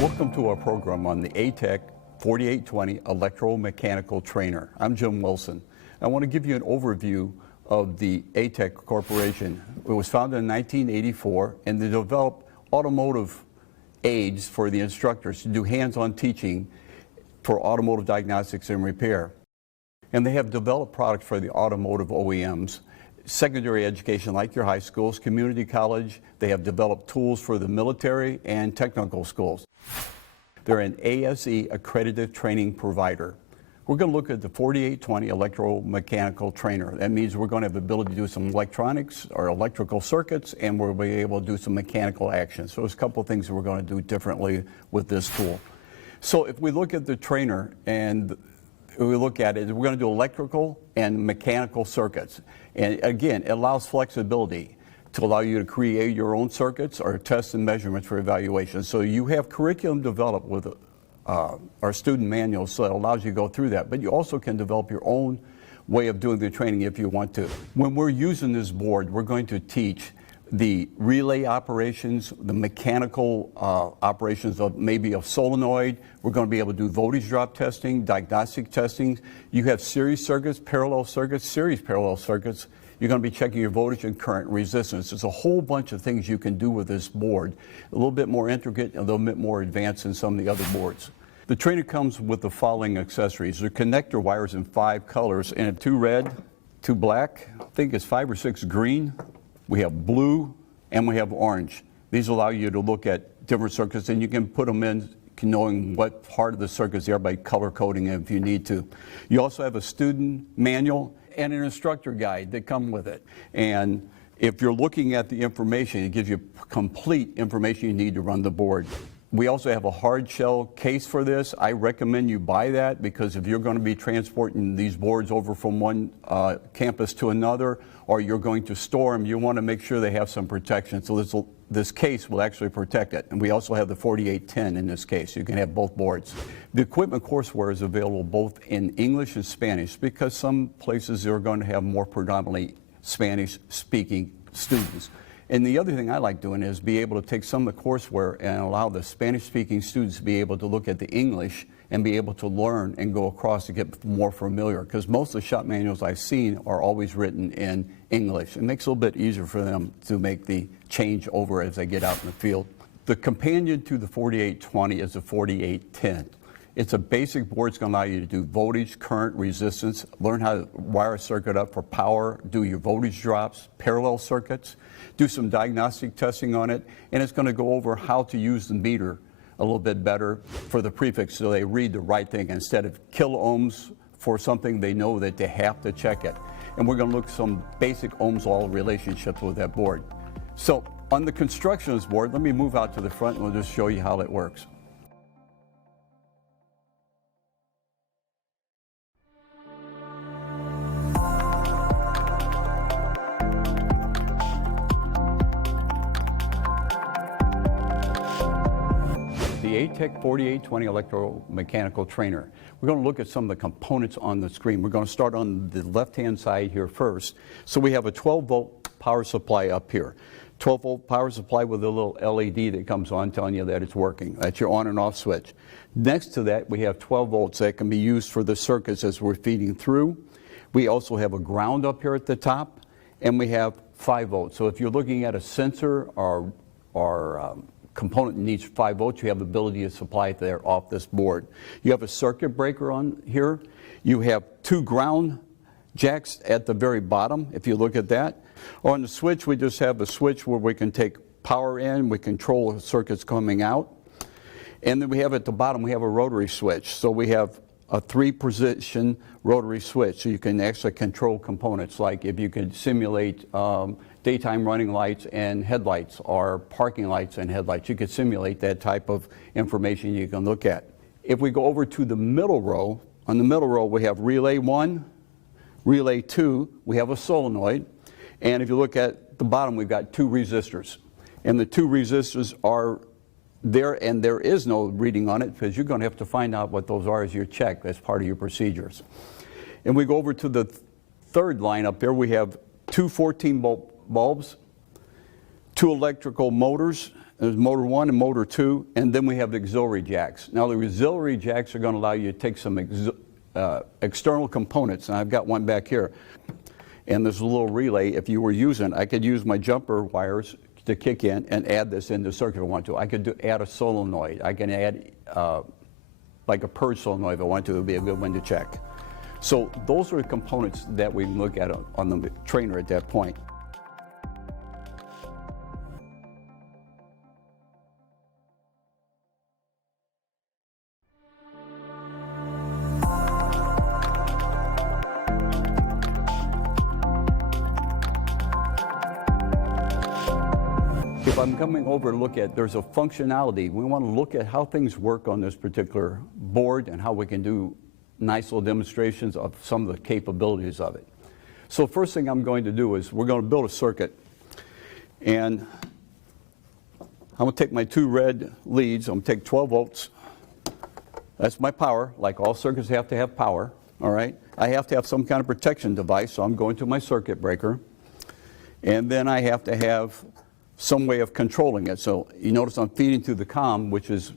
Welcome to our program on the ATech 4820 Electromechanical Trainer. I'm Jim Wilson. I want to give you an overview of the ATech Corporation. It was founded in 1984, and they developed automotive aids for the instructors to do hands-on teaching for automotive diagnostics and repair. And they have developed products for the automotive OEMs. Secondary education like your high schools, community college. They have developed tools for the military and technical schools. They're an ASE accredited training provider. We're going to look at the 4820 Electromechanical Trainer. That means we're going to have the ability to do some electronics or electrical circuits, and we'll be able to do some mechanical action. So there's a couple of things that we're going to do differently with this tool. So if we look at the trainer and we look at it, we're going to do electrical and mechanical circuits. And again, it allows flexibility to allow you to create your own circuits or test and measurements for evaluation. So you have curriculum developed with our student manual, so it allows you to go through that. But you also can develop your own way of doing the training if you want to. When we're using this board, we're going to teach the relay operations, the mechanical operations of maybe a solenoid. We're going to be able to do voltage drop testing, diagnostic testing. You have series circuits, parallel circuits, series parallel circuits. You're going to be checking your voltage and current resistance. There's a whole bunch of things you can do with this board. A little bit more intricate, a little bit more advanced than some of the other boards. The trainer comes with the following accessories. There are connector wires in 5 colors, and 2 red, 2 black, I think it's 5 or 6 green. We have blue and we have orange. These allow you to look at different circuits, and you can put them in knowing what part of the circuits they are by color coding if you need to. You also have a student manual and an instructor guide that come with it. And if you're looking at the information, it gives you complete information you need to run the board. We also have a hard shell case for this. I recommend you buy that, because if you're going to be transporting these boards over from one campus to another, or you're going to store them, you want to make sure they have some protection. So this case will actually protect it. And we also have the 4810 in this case. You can have both boards. The equipment courseware is available both in English and Spanish, because some places are going to have more predominantly Spanish-speaking students. And the other thing I like doing is be able to take some of the courseware and allow the Spanish-speaking students to be able to look at the English and be able to learn and go across to get more familiar, because most of the shop manuals I've seen are always written in English. It makes it a little bit easier for them to make the change over as they get out in the field. The companion to the 4820 is the 4810. It's a basic board. It's going to allow you to do voltage, current, resistance, learn how to wire a circuit up for power, do your voltage drops, parallel circuits, do some diagnostic testing on it, and it's going to go over how to use the meter a little bit better for the prefix, so they read the right thing. Instead of kiloohms for something, they know that they have to check it. And we're going to look at some basic ohms-law relationships with that board. So on the construction of this board, let me move out to the front and we'll just show you how it works. The ATech 4820 Electromechanical Trainer. We're going to look at some of the components on the screen. We're going to start on the left-hand side here first. So we have a 12-volt power supply up here. 12-volt power supply with a little LED that comes on telling you that it's working. That's your on and off switch. Next to that, we have 12 volts that can be used for the circuits as we're feeding through. We also have a ground up here at the top, and we have 5 volts. So if you're looking at a sensor or component that needs 5 volts, you have the ability to supply it there off this board. You have a circuit breaker on here. You have 2 ground jacks at the very bottom, if you look at that. On the switch, we just have a switch where we can take power in, we control the circuits coming out. And then we have at the bottom, we have a rotary switch. So we have a 3-position rotary switch, so you can actually control components, like if you can simulate daytime running lights and headlights, or parking lights and headlights. You could simulate that type of information you can look at. If we go over to the middle row, on the middle row we have relay 1, relay 2, we have a solenoid, and if you look at the bottom we've got 2 resistors. And the 2 resistors are there, and there is no reading on it because you're going to have to find out what those are as you check as part of your procedures. And we go over to the third line up there. We have 2 14-volt bulbs, 2 electrical motors. There's motor 1 and motor 2, and then we have auxiliary jacks. Now the auxiliary jacks are going to allow you to take some external components, and I've got one back here. And there's a little relay. If you were using, I could use my jumper wires to kick in and add this into the circuit if I want to. I could add a solenoid. I can add like a purge solenoid if I want to. It would be a good one to check. So those are the components that we look at on the trainer at that point. If I'm coming over to look at, there's a functionality. We want to look at how things work on this particular board and how we can do nice little demonstrations of some of the capabilities of it. So first thing I'm going to do is we're going to build a circuit. And I'm going to take my 2 red leads. I'm going to take 12 volts. That's my power. Like all circuits have to have power. All right. I have to have some kind of protection device, so I'm going to my circuit breaker. And then I have to have some way of controlling it. So you notice I'm feeding through the COM, which is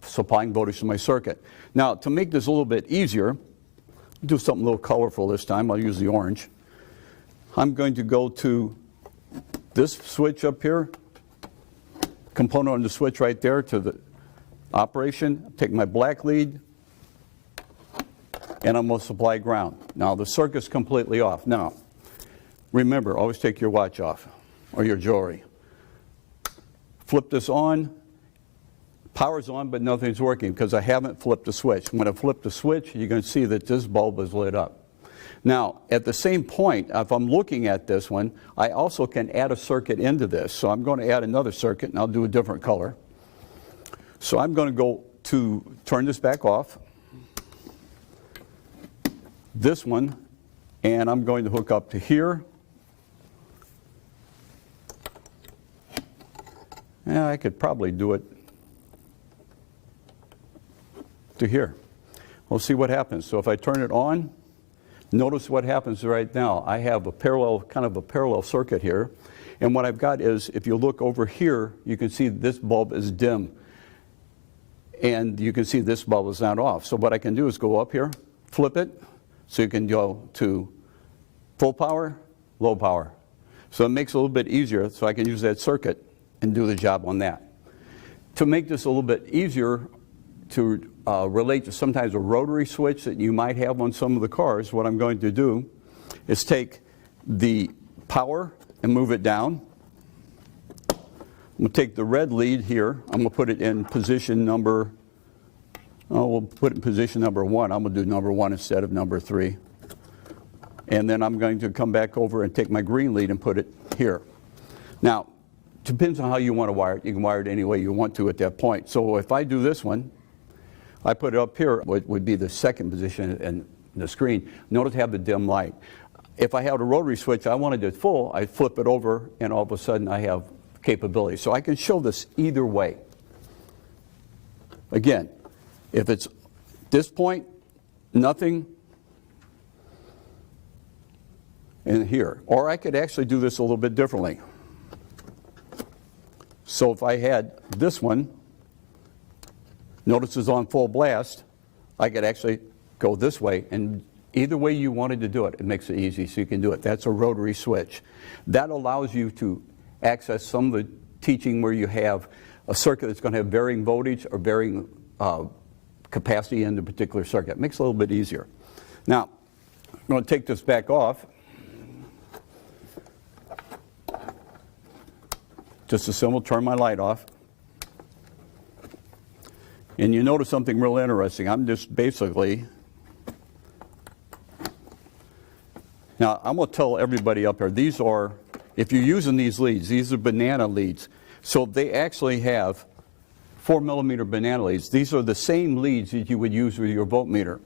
supplying voltage to my circuit. Now, to make this a little bit easier, do something a little colorful this time. I'll use the orange. I'm going to go to this switch up here, component on the switch right there to the operation. Take my black lead, and I'm going to supply ground. Now, the circuit's completely off. Now, remember, always take your watch off or your jewelry. Flip this on, power's on, but nothing's working because I haven't flipped the switch. When I flip the switch, you're going to see that this bulb is lit up. Now, at the same point, if I'm looking at this one, I also can add a circuit into this. So I'm going to add another circuit, and I'll do a different color. So I'm going to go to turn this back off, this one, and I'm going to hook up to here. Yeah, I could probably do it to here. We'll see what happens. So if I turn it on, notice what happens right now. I have a parallel, kind of a parallel circuit here. And what I've got is, if you look over here, you can see this bulb is dim. And you can see this bulb is not off. So what I can do is go up here, flip it, so you can go to full power, low power. So it makes it a little bit easier, so I can use that circuit and do the job on that. To make this a little bit easier to relate to sometimes a rotary switch that you might have on some of the cars, what I'm going to do is take the power and move it down. I'm going to take the red lead here. I'm going to put it in position number, we'll put it in position number 1. I'm going to do number 1 instead of number 3. And then I'm going to come back over and take my green lead and put it here. Now, depends on how you want to wire it. You can wire it any way you want to at that point. So if I do this one, I put it up here, what would be the second position in the screen. Notice I have the dim light. If I had a rotary switch, I wanted it full, I flip it over, and all of a sudden I have capability. So I can show this either way. Again, if it's this point, nothing, and here. Or I could actually do this a little bit differently. So if I had this one, notice it's on full blast, I could actually go this way, and either way you wanted to do it, it makes it easy so you can do it. That's a rotary switch. That allows you to access some of the teaching where you have a circuit that's going to have varying voltage or varying capacity in the particular circuit. It makes it a little bit easier. Now, I'm going to take this back off. Just a simple turn my light off. And you notice something real interesting. I'm just basically, now I'm going to tell everybody up here, these are, if you're using these leads, these are banana leads. So they actually have 4 millimeter banana leads. These are the same leads that you would use with your voltmeter.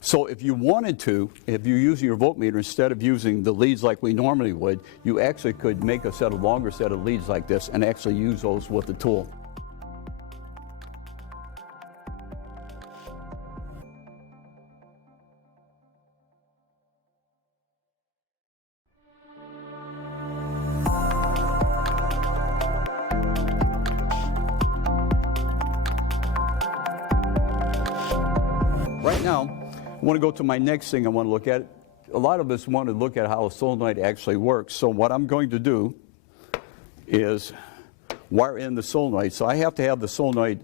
So if you wanted to, if you're using your voltmeter, instead of using the leads like we normally would, you actually could make a longer set of leads like this and actually use those with the tool. Right now, I want to go to my next thing I want to look at. A lot of us want to look at how a solenoid actually works. So what I'm going to do is wire in the solenoid. So I have to have the solenoid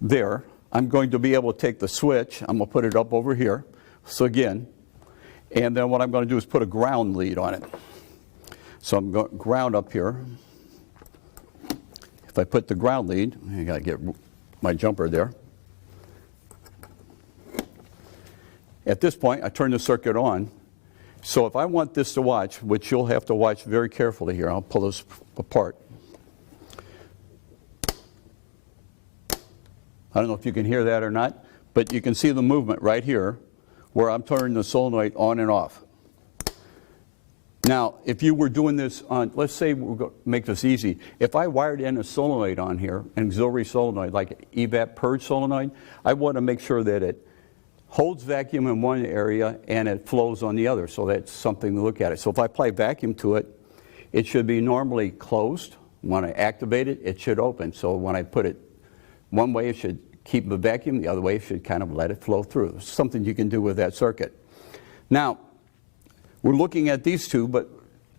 there. I'm going to be able to take the switch. I'm going to put it up over here. So again, and then what I'm going to do is put a ground lead on it. So I'm going ground up here. If I put the ground lead, I got to get my jumper there. At this point, I turn the circuit on. So if I want this to watch, which you'll have to watch very carefully here, I'll pull this apart. I don't know if you can hear that or not, but you can see the movement right here where I'm turning the solenoid on and off. Now, if you were doing this on, let's say we're going to make this easy. If I wired in a solenoid on here, an auxiliary solenoid, like an evap purge solenoid, I want to make sure that it holds vacuum in one area and it flows on the other. So that's something to look at it. So if I apply vacuum to it, it should be normally closed. When I activate it, it should open. So when I put it one way, it should keep the vacuum. The other way, it should kind of let it flow through. It's something you can do with that circuit. Now, we're looking at these two, but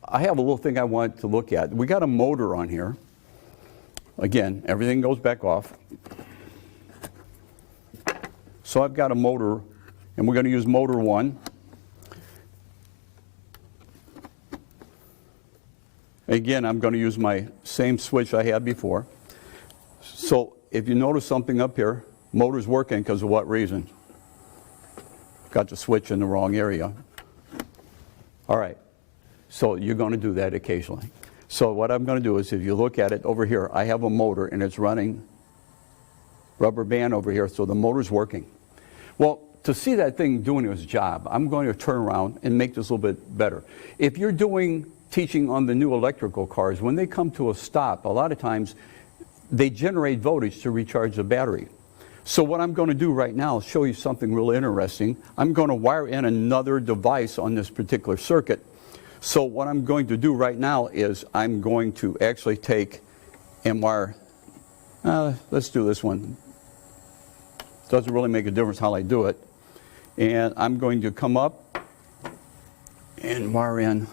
I have a little thing I want to look at. We got a motor on here. Again, everything goes back off. So I've got a motor, and we're going to use motor 1. Again, I'm going to use my same switch I had before. So if you notice something up here, motor's working because of what reason? Got the switch in the wrong area. All right, so you're going to do that occasionally. So what I'm going to do is, if you look at it over here, I have a motor, and it's running rubber band over here, so the motor's working. Well, to see that thing doing its job, I'm going to turn around and make this a little bit better. If you're teaching on the new electrical cars, when they come to a stop, a lot of times they generate voltage to recharge the battery. So what I'm going to do right now is show you something real interesting. I'm going to wire in another device on this particular circuit. So what I'm going to do right now is I'm going to actually take and wire, let's do this one. Doesn't really make a difference how I do it. And I'm going to come up and wire in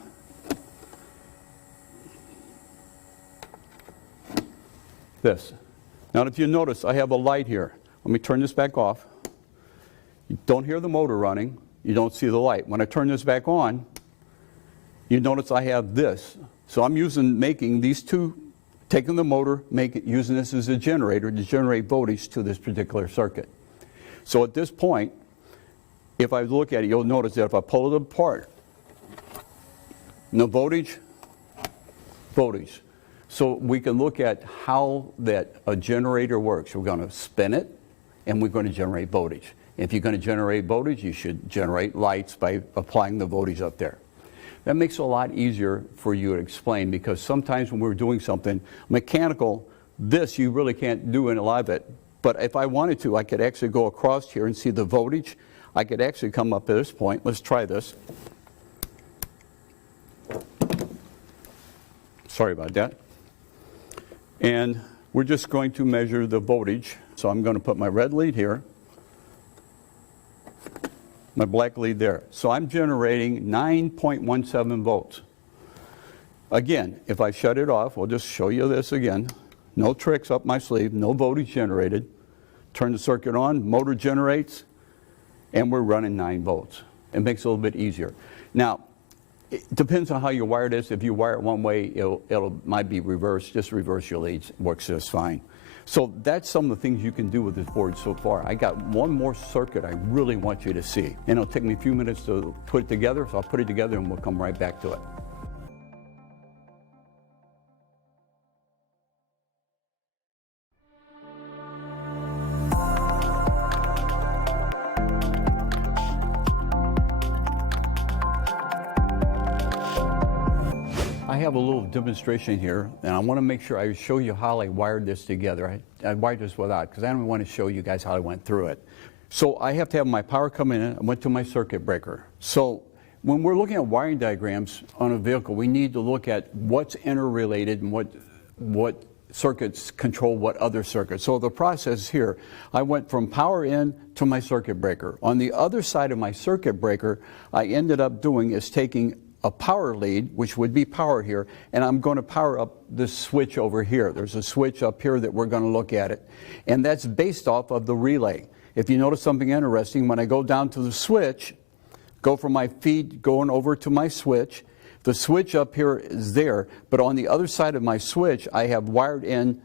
this. Now if you notice, I have a light here. Let me turn this back off. You don't hear the motor running. You don't see the light. When I turn this back on, you notice I have this. So I'm making these two, taking the motor, using this as a generator to generate voltage to this particular circuit. So at this point, if I look at it, you'll notice that if I pull it apart, no voltage, voltage. So we can look at how that a generator works. We're going to spin it, and we're going to generate voltage. If you're going to generate voltage, you should generate lights by applying the voltage up there. That makes it a lot easier for you to explain, because sometimes when we're doing something mechanical, this you really can't do in a lot of it. But if I wanted to, I could actually go across here and see the voltage. I could actually come up at this point. Let's try this. Sorry about that. And we're just going to measure the voltage. So I'm going to put my red lead here, my black lead there. So I'm generating 9.17 volts. Again, if I shut it off, we'll just show you this again. No tricks up my sleeve, no voltage generated. Turn the circuit on, motor generates, and we're running 9 volts. It makes it a little bit easier. Now, it depends on how you wire this. If you wire it one way, it might be reversed. Just reverse your leads. It works just fine. So that's some of the things you can do with this board so far. I got one more circuit I really want you to see. And it'll take me a few minutes to put it together, so I'll put it together and we'll come right back to it. have a little demonstration here, and I want to make sure I show you how I wired this together. I wired this without, because I don't want to show you guys how I went through it. So I have to have my power come in. I went to my circuit breaker. So when we're looking at wiring diagrams on a vehicle, we need to look at what's interrelated and what circuits control what other circuits. So the process here, I went from power in to my circuit breaker. On the other side of my circuit breaker, I ended up doing is taking a power lead, which would be power here, and I'm going to power up this switch over here. There's a switch up here that we're going to look at it, and that's based off of the relay. If you notice something interesting, when I go down to the switch, go from my feed going over to my switch, the switch up here is there, but on the other side of my switch, I have wired in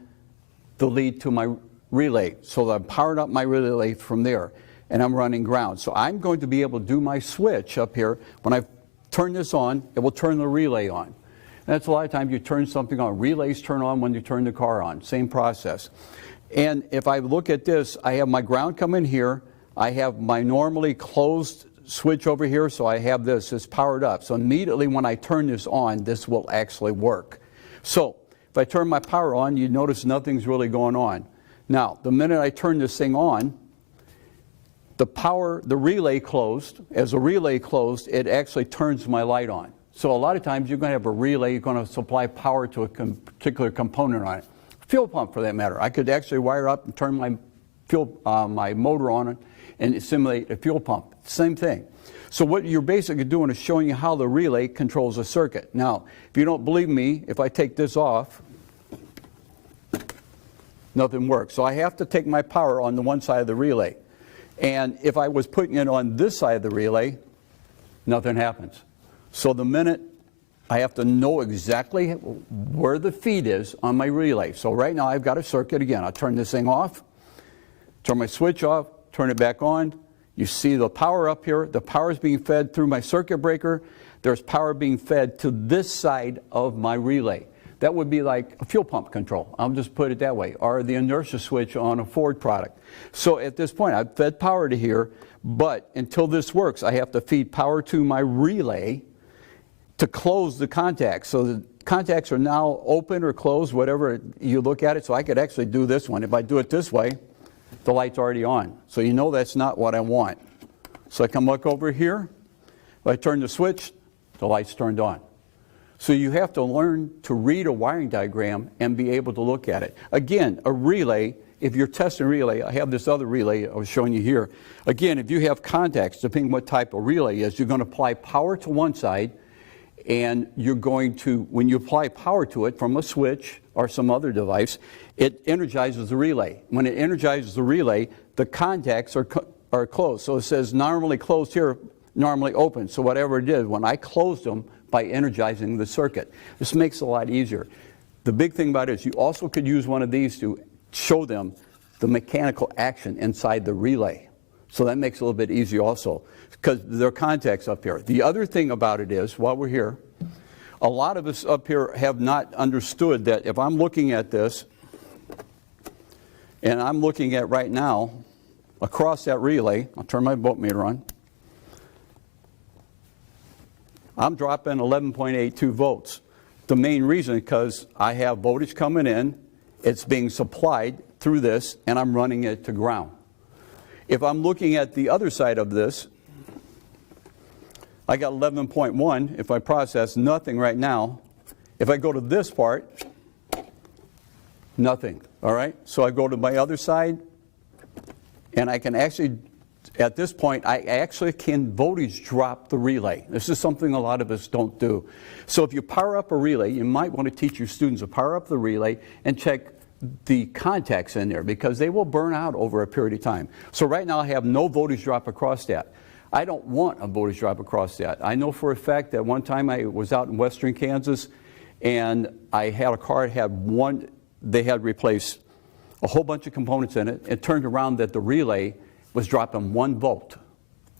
the lead to my relay, so that I'm powering up my relay from there, and I'm running ground. So I'm going to be able to do my switch up here. When I turn this on, it will turn the relay on. And that's a lot of times you turn something on. Relays turn on when you turn the car on. Same process. And if I look at this, I have my ground coming here. I have my normally closed switch over here, so I have this. It's powered up. So immediately when I turn this on, this will actually work. So if I turn my power on, you notice nothing's really going on. Now, the minute I turn this thing on, the relay closed. As the relay closed, it actually turns my light on. So a lot of times you're going to have a relay, you're going to supply power to a particular component on it. Fuel pump, for that matter. I could actually wire up and turn my my motor on it and simulate a fuel pump. Same thing. So what you're basically doing is showing you how the relay controls a circuit. Now, if you don't believe me, if I take this off, nothing works. So I have to take my power on the one side of the relay. And if I was putting it on this side of the relay, nothing happens. So the minute I have to know exactly where the feed is on my relay. So right now I've got a circuit. Again, I'll turn this thing off, turn my switch off, turn it back on. You see the power up here. The power is being fed through my circuit breaker. There's power being fed to this side of my relay. That would be like a fuel pump control. I'll just put it that way, or the inertia switch on a Ford product. So at this point, I've fed power to here, but until this works, I have to feed power to my relay to close the contacts. So the contacts are now open or closed, whatever you look at it. So I could actually do this one. If I do it this way, the light's already on. So you know that's not what I want. So I come look over here. If I turn the switch, the light's turned on. So you have to learn to read a wiring diagram and be able to look at it. Again, a relay, if you're testing a relay, I have this other relay I was showing you here. Again, if you have contacts, depending what type of relay is, you're going to apply power to one side, and you're going to, when you apply power to it from a switch or some other device, it energizes the relay. When it energizes the relay, the contacts are closed. So it says normally closed here, normally open. So whatever it is, when I close them by energizing the circuit, this makes it a lot easier. The big thing about it is you also could use one of these to show them the mechanical action inside the relay. So that makes it a little bit easier also, because there are contacts up here. The other thing about it is, while we're here, a lot of us up here have not understood that if I'm looking at this, and I'm looking at right now, across that relay, I'll turn my voltmeter on, I'm dropping 11.82 volts. The main reason is because I have voltage coming in, it's being supplied through this, and I'm running it to ground. If I'm looking at the other side of this, I got 11.1. If I process, nothing right now. If I go to this part, nothing, all right? So I go to my other side, and I can actually, at this point, I actually can voltage drop the relay. This is something a lot of us don't do. So if you power up a relay, you might want to teach your students to power up the relay and check the contacts in there, because they will burn out over a period of time. So right now I have no voltage drop across that. I don't want a voltage drop across that. I know for a fact that one time I was out in western Kansas, and I had a car that had they had replaced a whole bunch of components in it. It turned around that the relay was dropping 1 volt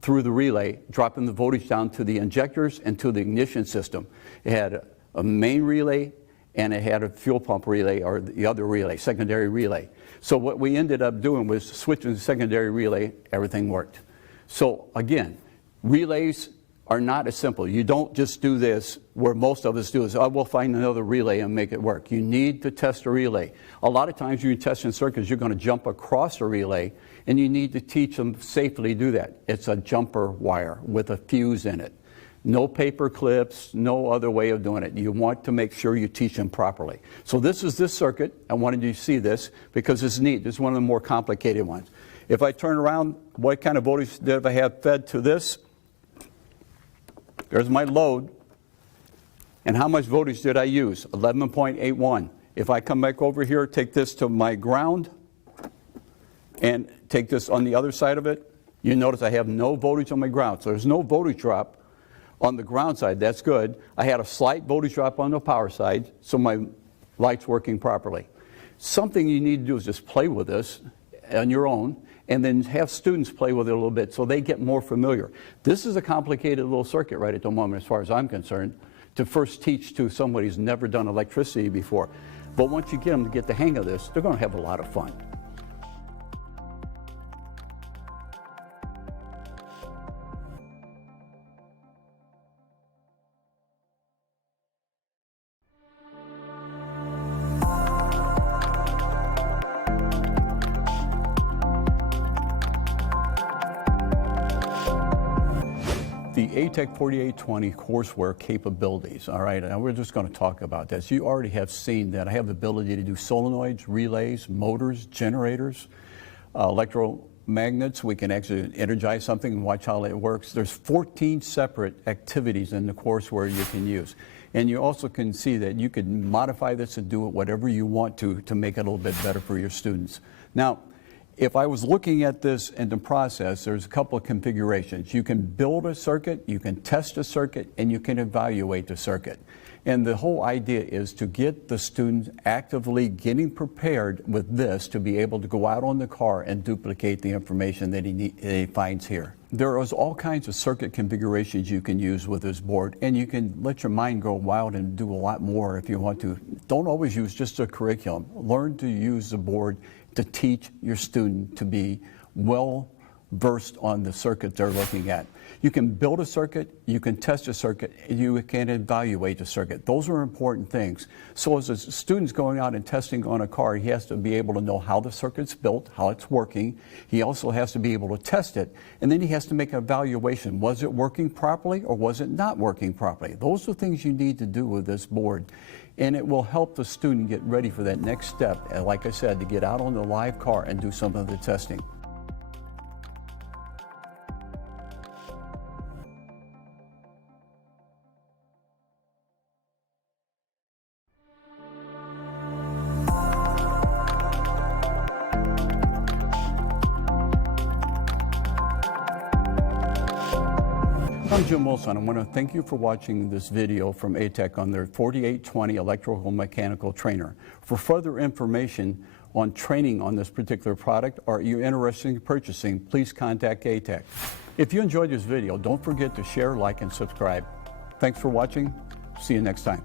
through the relay, dropping the voltage down to the injectors and to the ignition system. It had a main relay, and it had a fuel pump relay, or the other relay, secondary relay. So what we ended up doing was switching the secondary relay, everything worked. So again, relays are not as simple. You don't just do this where most of us do is, oh, we'll find another relay and make it work. You need to test a relay. A lot of times you're testing circuits, you're going to jump across a relay, and you need to teach them safely to do that. It's a jumper wire with a fuse in it. No paper clips, no other way of doing it. You want to make sure you teach them properly. So this is this circuit. I wanted you to see this because it's neat. This is one of the more complicated ones. If I turn around, what kind of voltage did I have fed to this? There's my load. And how much voltage did I use? 11.81. If I come back over here, take this to my ground, and take this on the other side of it, you notice I have no voltage on my ground. So there's no voltage drop on the ground side. That's good. I had a slight voltage drop on the power side, so my light's working properly. Something you need to do is just play with this on your own, and then have students play with it a little bit so they get more familiar. This is a complicated little circuit right at the moment as far as I'm concerned, to first teach to somebody who's never done electricity before. But once you get them to get the hang of this, they're going to have a lot of fun. The ATech 4820 Courseware Capabilities, all right, and we're just going to talk about this. You already have seen that I have the ability to do solenoids, relays, motors, generators, electromagnets. We can actually energize something and watch how it works. There's 14 separate activities in the courseware you can use. And you also can see that you can modify this and do it whatever you want to make it a little bit better for your students. Now, if I was looking at this in the process, there's a couple of configurations. You can build a circuit, you can test a circuit, and you can evaluate the circuit. And the whole idea is to get the student actively getting prepared with this to be able to go out on the car and duplicate the information that he finds here. There is all kinds of circuit configurations you can use with this board, and you can let your mind go wild and do a lot more if you want to. Don't always use just a curriculum. Learn to use the board to teach your student to be well versed on the circuit they're looking at. You can build a circuit, you can test a circuit, and you can evaluate the circuit. Those are important things. So as a student's going out and testing on a car, he has to be able to know how the circuit's built, how it's working. He also has to be able to test it, and then he has to make an evaluation. Was it working properly or was it not working properly? Those are things you need to do with this board, and it will help the student get ready for that next step, and like I said, to get out on the live car and do some of the testing. I'm Jim Wilson. I want to thank you for watching this video from ATech on their 4820 Electrical Mechanical Trainer. For further information on training on this particular product, or you're interested in purchasing, please contact ATech. If you enjoyed this video, don't forget to share, like, and subscribe. Thanks for watching. See you next time.